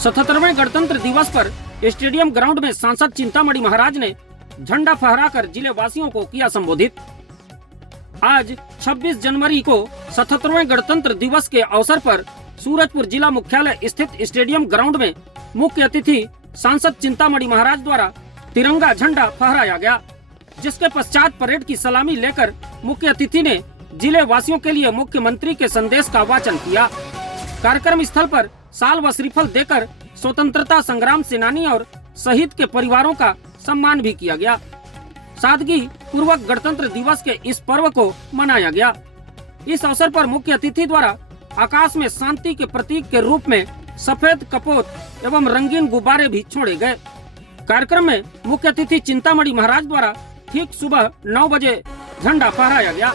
77वें गणतंत्र दिवस पर स्टेडियम ग्राउंड में सांसद चिंतामणि महाराज ने झंडा फहराकर जिले वासियों को किया संबोधित। आज 26 जनवरी को 77वें गणतंत्र दिवस के अवसर पर सूरजपुर जिला मुख्यालय स्थित स्टेडियम ग्राउंड में मुख्य अतिथि सांसद चिंतामणि महाराज द्वारा तिरंगा झंडा फहराया गया, जिसके पश्चात परेड की सलामी लेकर मुख्य अतिथि ने जिले वासियों के लिए मुख्यमंत्री के संदेश का वाचन किया। कार्यक्रम स्थल पर साल व श्रीफल देकर स्वतंत्रता संग्राम सेनानी और शहीद के परिवारों का सम्मान भी किया गया। सादगी पूर्वक गणतंत्र दिवस के इस पर्व को मनाया गया। इस अवसर पर मुख्य अतिथि द्वारा आकाश में शांति के प्रतीक के रूप में सफेद कपोत एवं रंगीन गुब्बारे भी छोड़े गए। कार्यक्रम में मुख्य अतिथि चिंतामणि महाराज द्वारा ठीक सुबह 9 बजे झंडा फहराया गया,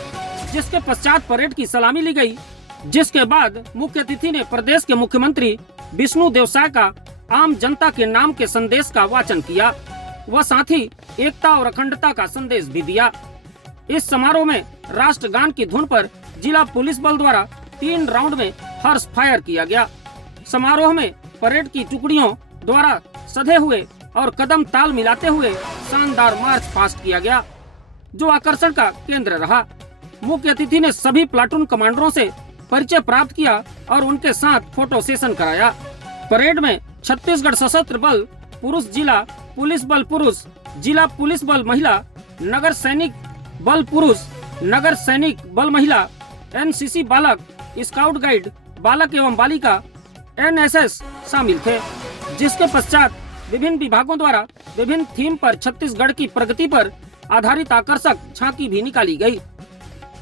जिसके पश्चात परेड की सलामी ली गई, जिसके बाद मुख्य अतिथि ने प्रदेश के मुख्यमंत्री विष्णु देवसाय का आम जनता के नाम के संदेश का वाचन किया व साथ ही एकता और अखंडता का संदेश भी दिया। इस समारोह में राष्ट्रगान की धुन पर जिला पुलिस बल द्वारा 3 राउंड में हर्ष फायर किया गया। समारोह में परेड की टुकड़ियों द्वारा सधे हुए और कदम ताल मिलाते हुए शानदार मार्च पास्ट किया गया, जो आकर्षण का केंद्र रहा। मुख्य अतिथि ने सभी प्लाटून कमांडरों से परिचय प्राप्त किया और उनके साथ फोटो सेशन कराया। परेड में छत्तीसगढ़ सशस्त्र बल पुरुष जिला पुलिस बल पुरुष, जिला पुलिस बल महिला, नगर सैनिक बल पुरुष, नगर सैनिक बल महिला, एनसीसी बालक, स्काउट गाइड बालक एवं बालिका, एनएसएस शामिल थे। जिसके पश्चात विभिन्न विभागों द्वारा विभिन्न थीम पर छत्तीसगढ़ की प्रगति पर आधारित आकर्षक झांकी भी निकाली गई।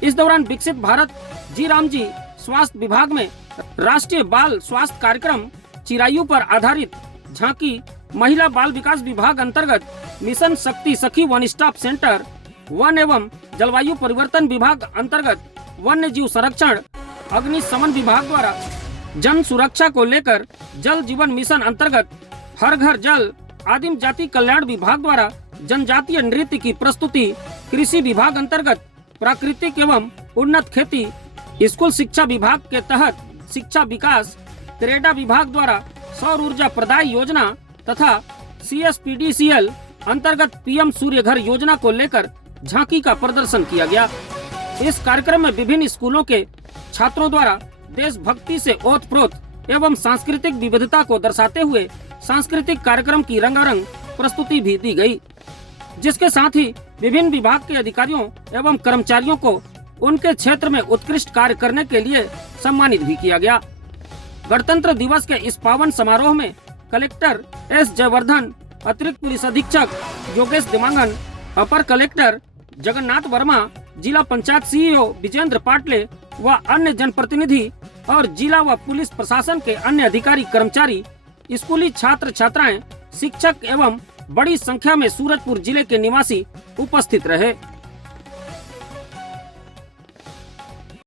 इस दौरान विकसित भारत जी राम जी स्वास्थ्य विभाग में राष्ट्रीय बाल स्वास्थ्य कार्यक्रम चिरायु पर आधारित झांकी, महिला बाल विकास विभाग अंतर्गत मिशन शक्ति सखी वन स्टॉप सेंटर, वन एवं जलवायु परिवर्तन विभाग अंतर्गत वन्य जीव संरक्षण, अग्निशमन विभाग द्वारा जन सुरक्षा को लेकर जल जीवन मिशन अंतर्गत हर घर जल, आदिम जाति कल्याण विभाग द्वारा जनजातीय नृत्य की प्रस्तुति, कृषि विभाग अंतर्गत प्राकृतिक एवं उन्नत खेती, स्कूल शिक्षा विभाग के तहत शिक्षा विकास, क्रेडा विभाग द्वारा सौर ऊर्जा प्रदाय योजना तथा CSPDCL अंतर्गत PM सूर्य घर योजना को लेकर झांकी का प्रदर्शन किया गया। इस कार्यक्रम में विभिन्न स्कूलों के छात्रों द्वारा देशभक्ति से ओतप्रोत एवं सांस्कृतिक विविधता को दर्शाते हुए सांस्कृतिक कार्यक्रम की रंगारंग प्रस्तुति भी दी गई, जिसके साथ ही विभिन्न विभाग के अधिकारियों एवं कर्मचारियों को उनके क्षेत्र में उत्कृष्ट कार्य करने के लिए सम्मानित भी किया गया। गणतंत्र दिवस के इस पावन समारोह में कलेक्टर S जयवर्धन, अतिरिक्त पुलिस अधीक्षक योगेश दिमांगन, अपर कलेक्टर जगन्नाथ वर्मा, जिला पंचायत CEO विजेंद्र पाटले व अन्य जनप्रतिनिधि और जिला व पुलिस प्रशासन के अन्य अधिकारी कर्मचारी, स्कूली छात्र छात्राएं, शिक्षक एवं बड़ी संख्या में सूरजपुर जिले के निवासी उपस्थित रहे।